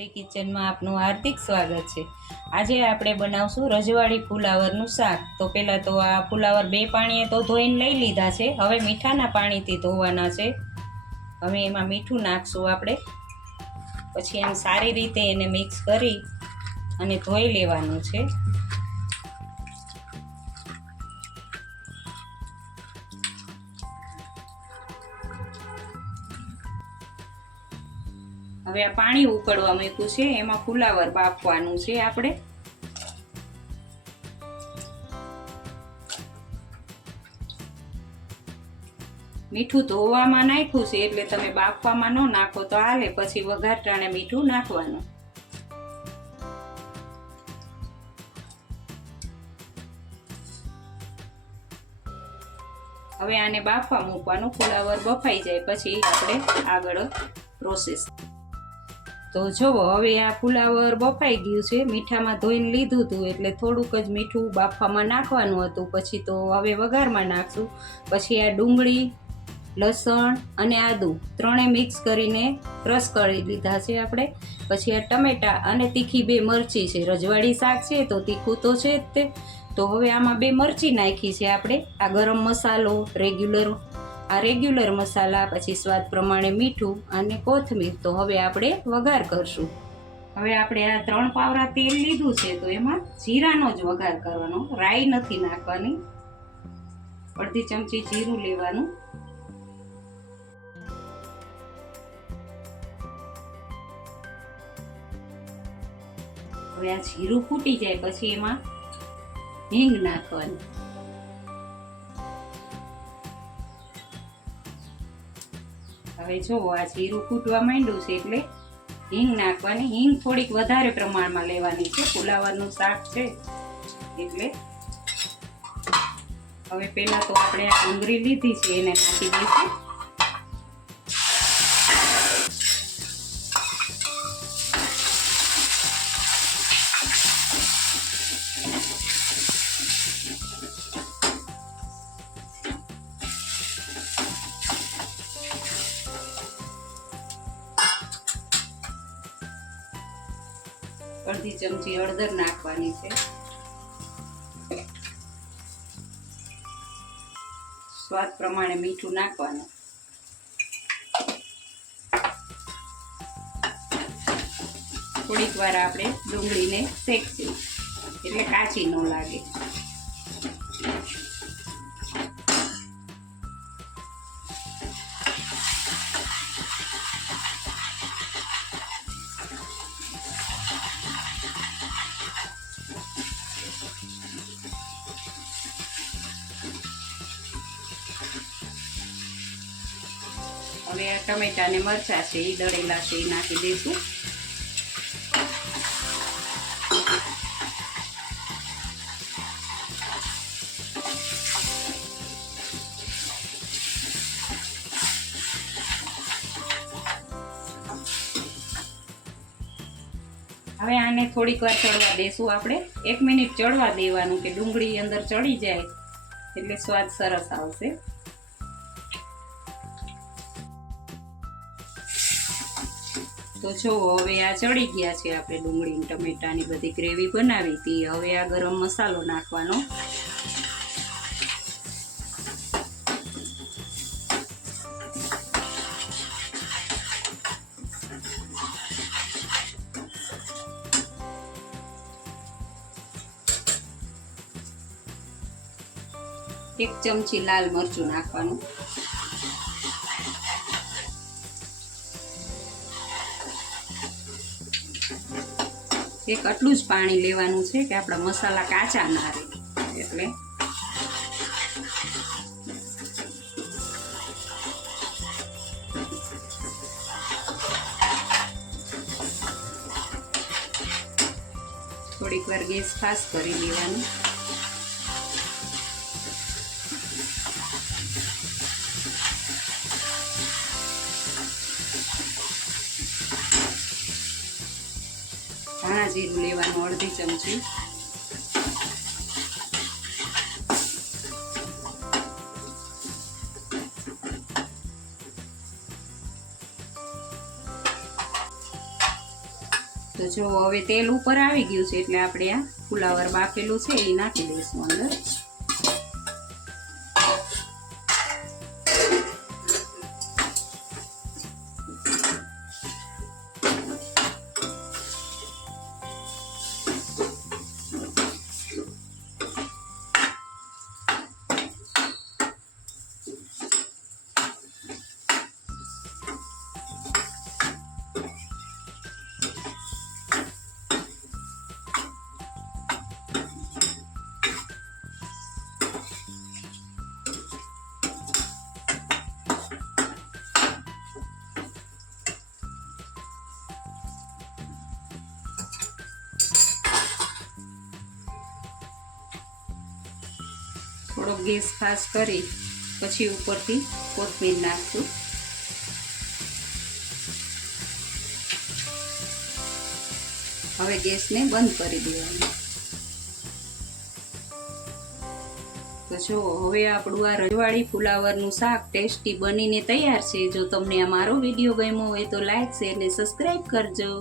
શ્રી કિચનમાં આપનું હાર્દિક સ્વાગત છે। આજે આપણે બનાવશું રજવાડી ફુલાવરનું શાક। તો પહેલાં તો આ ફુલાવર 2 પાણીએ તો ધોઈને લઈ લીધા છે। હવે મીઠાના પાણીથી ધોવાના છે। હવે એમાં મીઠું નાખશું આપણે, પછી એમ સારી રીતે એને મિક્સ કરી અને ધોઈ લેવાનું છે। હવે આ પાણી ઉકળવા મૂક્યું છે, એમાં ફુલાવર બાફવાનું છે આપણે। મીઠું ધોવામાં નાખ્યું છે એટલે તમે બાફવામાં ન નાખો તો હાલે, પછી વઘાર ટાણે મીઠું નાખવાનું। હવે આને બાફવા મૂકવાનું, ફુલાવર બફાઈ જાય પછી આપણે આગળ પ્રોસેસ। તો જુઓ, હવે આ ફુલાવર બફાઈ ગયું છે, મીઠામાં ધોઈને લીધું હતું એટલે થોડુંક જ મીઠું બાફવામાં નાખવાનું હતું। પછી તો હવે વઘારમાં નાખશું। પછી આ ડુંગળી, લસણ અને આદું ત્રણે મિક્સ કરીને ક્રશ કરી લીધા છે આપણે। પછી આ ટમેટા અને તીખી 2 મરચી છે, રજવાડી શાક છે તો તીખું તો છે જ તે। તો હવે આમાં 2 મરચી નાખી છે આપણે। આ ગરમ મસાલો રેગ્યુલર મસાલા, પછી સ્વાદ પ્રમાણે મીઠું અને કોથમીર। તો હવે આપણે વઘાર કરશું। હવે આપણે આ 3 પાવરા તેલ લીધું છે તો એમાં જીરાનો જ વઘાર કરવાનો, રાઈ નથી નાખવાની। અડધી ચમચી જીરું લેવાનું। હવે આ જીરું ફૂટી જાય પછી એમાં હિંગ નાખવાની। હવે જો આ જીરું ફૂટવા માંડ્યું છે એટલે હિંગ નાખવાની। હિંગ થોડીક વધારે પ્રમાણમાં લેવાની છે, ફુલાવરનું શાક છે એટલે। હવે પહેલા તો આપણે આ ડુંગળી લીધી છે એને નાખી દઈશું। અડધી ચમચી હળદર નાખવાની છે। સ્વાદ પ્રમાણે મીઠું નાખવાનું। થોડીક વાર આપણે ડુંગળીને શેકશું એટલે કાચી ન લાગે। હવે આ ટમેટા ને મરચાં છે એ દળેલા છે એ નાખી દઈશું। હવે આને થોડીક વાર ચડવા દેશું આપણે। 1 મિનિટ ચડવા દેવાનું કે ડુંગળી અંદર ચડી જાય એટલે સ્વાદ સરસ આવશે। તો જો હવે આ ચડી ગયા છે આપણે ડુંગળી ટમેટાની બધી ગ્રેવી બનાવી હતી। હવે આ ગરમ મસાલો નાખવાનો। એક ચમચી લાલ મરચું નાખવાનું। એક આટલું જ પાણી લેવાનું છે કે આપણા મસાલા કાચા ના રહે એટલે। થોડીક વાર ગેસ ફાસ્ટ કરી લેવાનું। ધાણા જીરું લેવાનું અડધી ચમચી। તો જો હવે તેલ ઉપર આવી ગયું છે એટલે આપણે આ ફુલાવર બાફેલું છે એ નાખી દઈશું અંદર. થોડો ગેસ ફાસ્ટ કરી પછી ઉપરથી કોથમીર નાખશું. હવે ગેસને બંધ કરી દેવાનું. તો જો હવે આપણું આ રજવાડી ફુલાવરનું શાક ટેસ્ટી બનીને તૈયાર છે. જો તમને આ મારો વિડીયો ગમ્યો હોય તો લાઈક શેર ને સબસ્ક્રાઈબ કરજો.